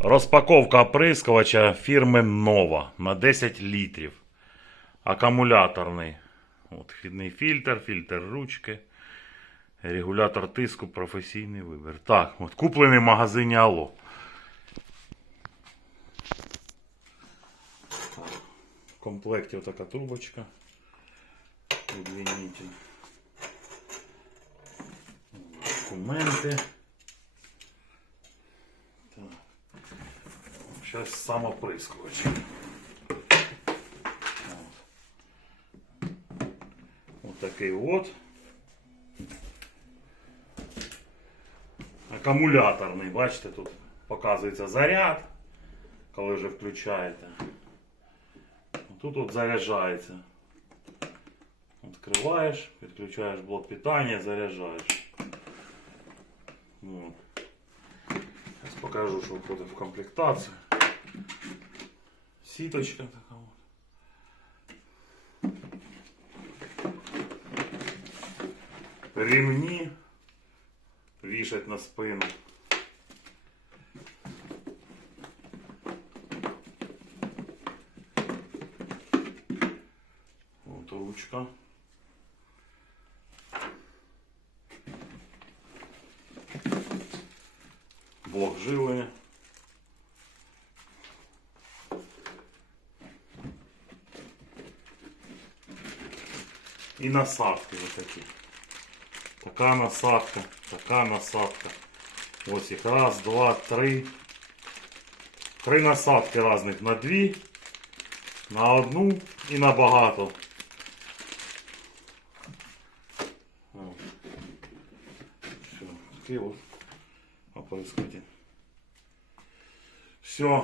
Розпаковка оприскувача фірми Nova на 10 літрів. Акумуляторний. От, вхідний фільтр, фільтр ручки. Регулятор тиску, професійний вибір. Так, от куплений в магазині Алло. В комплекті отака трубочка. Удлінитель. Документи. Так. Зараз самоприскувач. Ось такий от. Акумуляторний, бачите, тут показується заряд, коли вже включаєте. Тут от заряджається. Відкриваєш, підключаєш блок питання, заряджаєш. Зараз покажу, що входить в комплектацію. Сіточка така от. Ремні вішать на спину. От ручка. Блок живлення. І насадки ось такі. Така насадка, така насадка. Ось їх раз, два, три. Три насадки різних на дві, на одну і на багато. Все, такий от. Все,